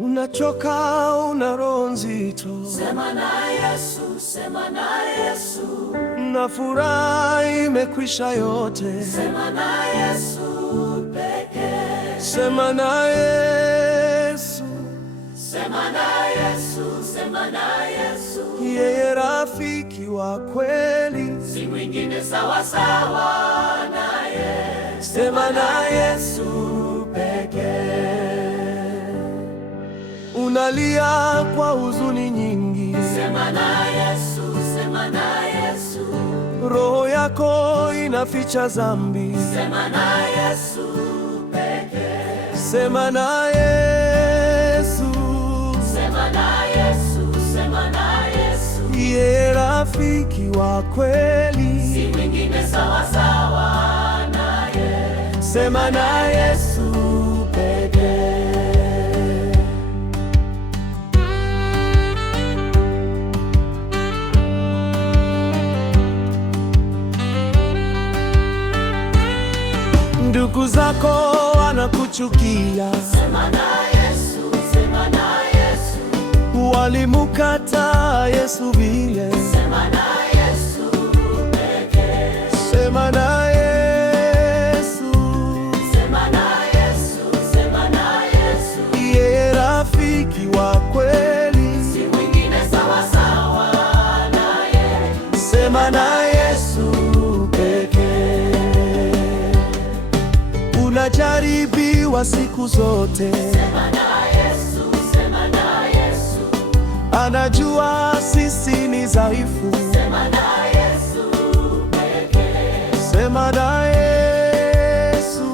Unachoka, una roho nzito, sema na Yesu, sema na Yesu. Na furaha imekwisha yote, Sema na Yesu pekee. sema na Yesu, Sema na Yesu, sema na Yesu. yeye rafiki wa kweli, Si mwingine sawa sawa naye. sema na Yesu pekee. Unalia kwa huzuni nyingi, Sema na Yesu, sema na Yesu. roho yako inaficha dhambi, Sema na Yesu pekee. sema na Yesu, Sema na Yesu, sema na Yesu. yeye rafiki wa kweli, Si mwingine sawa sawa naye. sema na Yesu pekee. Ndugu zako wanakuchukia, Sema na Yesu, sema na Yesu. walimkataa Yesu vile, Sema na Yesu pekee. sema na Yesu, Sema na Yesu, sema na Yesu. yeye rafiki wa kweli, Si mwingine sawa sawa naye. sema na Yesu pekee. Unajaribiwa siku zote, Sema na Yesu, sema na Yesu. anajua sisi ni dhaifu, Sema na Yesu pekee. sema na Yesu,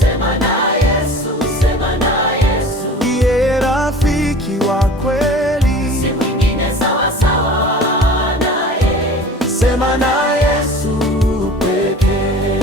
Sema na Yesu, sema na Yesu. yeye rafiki wa kweli, Si mwingine sawa sawa naye. sema na Yesu pekee.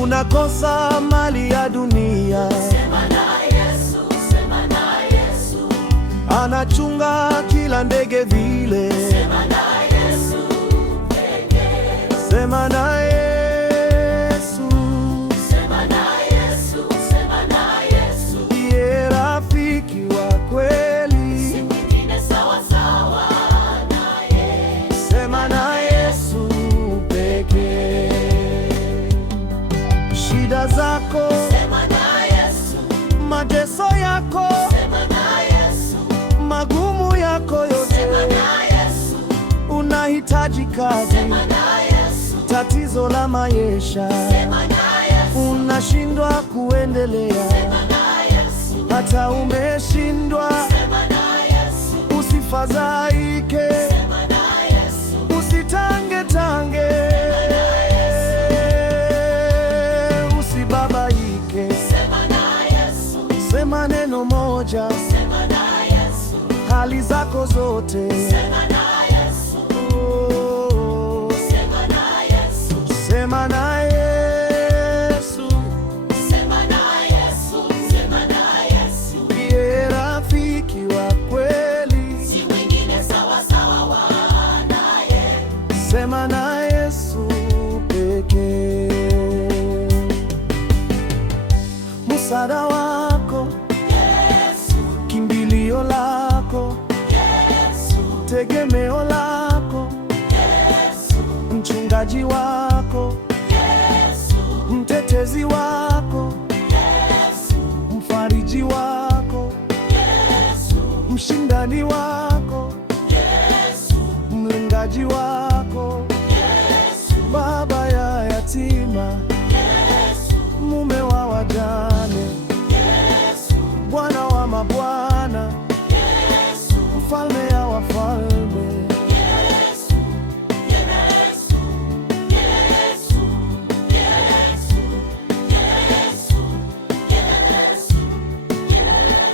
Unakosa mali ya dunia, Sema na Yesu, sema na Yesu. anachunga kila ndege vile, Sema na Yesu pekee. sema na Yesu, Sema na Yesu, sema na Yesu. yeye rafiki wa kweli, Si mwingine sawa sawa naye. sema na Yesu pekee. Shida zako, Sema na Yesu, mateso yako, sema na Yesu. magumu yako yote, Sema na Yesu, unahitaji kazi, sema na Yesu. tatizo la maisha, Sema na Yesu, unashindwa kuendelea, sema na Yesu. hata umeshindwa, Sema na Yesu, usifadhaike, sema na Yesu. usitangetange, usibabaike, Sema na Yesu, sema neno moja, sema na Yesu. hali zako zote, Sema na Yesu, oh, sema na Yesu. sema na Yesu, Sema na Yesu, sema na Yesu. yeye rafiki wa kweli, Si mwingine sawa sawa naye. sema na Yesu pekee. Msaada wako, Yesu, kimbilio lako, Yesu, tegemeo lako, Yesu, mchungaji wako, Yesu, mtetezi wako, Yesu, mfariji wako, Yesu, mshindani wako, Yesu, mlingaji wako, Yesu, baba ya yatima, Yesu, mume wa wajane, Yesu, Bwana wa mabwana, Yesu, mfalme ya wafalme, Yesu, Yesu, Yesu, Yesu, Yesu, Yesu,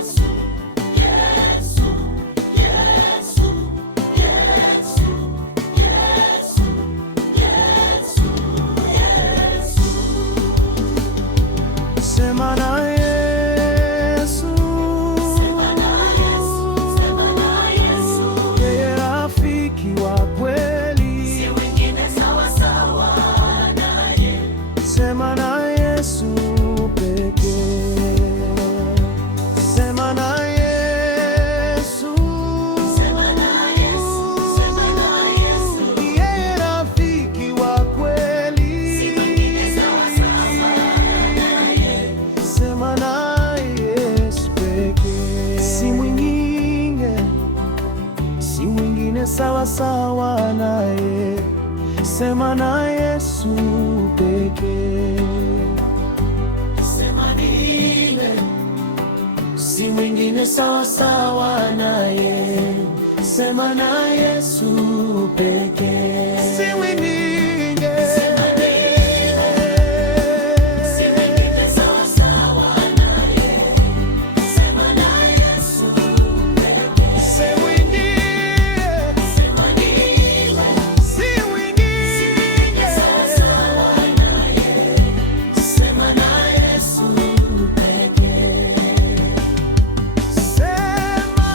Yesu, Yesu, Yesu, Yesu, Yesu, Yesu. sema na Yesu, Sema sawa sawa naye, sema na Yesu pekee. Sema nime, Si mwingine sawa sawa naye, sema na Yesu pekee. Si mwingine. sema nime, si mwingine sawa sawa naye, sema na Yesu pekee. Si mwingine. Sema nime, Si mwingine. sawa sawa naye, sema na Yesu pekee. Sema,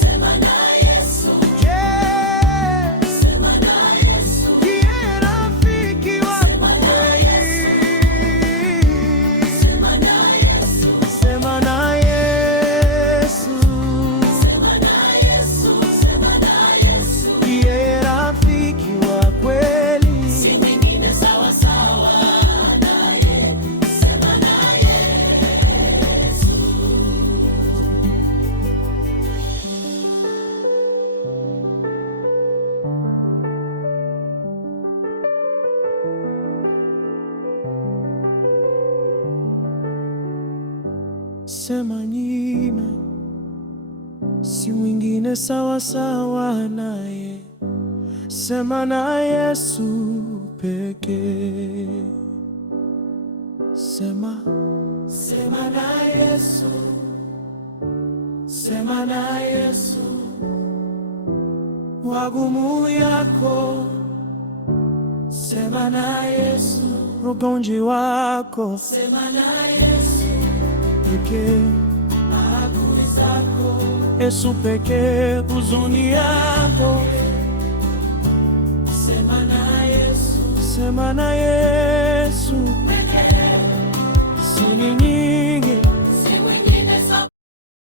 Sema na Yesu, yeah. sema na Yesu, Ndiye rafiki wa kweli. sema na Yesu, Sema na Yesu, sema na Yesu, sema na Yesu. ndiye rafiki wa kweli. Si mwingine sawa sawa naye, sema na Yesu. Sema nyime, si mwingine sawa sawa naye, sema na Yesu pekee. Sema, sema na Yesu, sema na Yesu, magumu yako, sema na Yesu, ugonjwa wako, Sema na Yesu, pekee. adui zako, Yesu pekee, huzuni yako, sema na Yesu, sema na Yesu, si nyinyi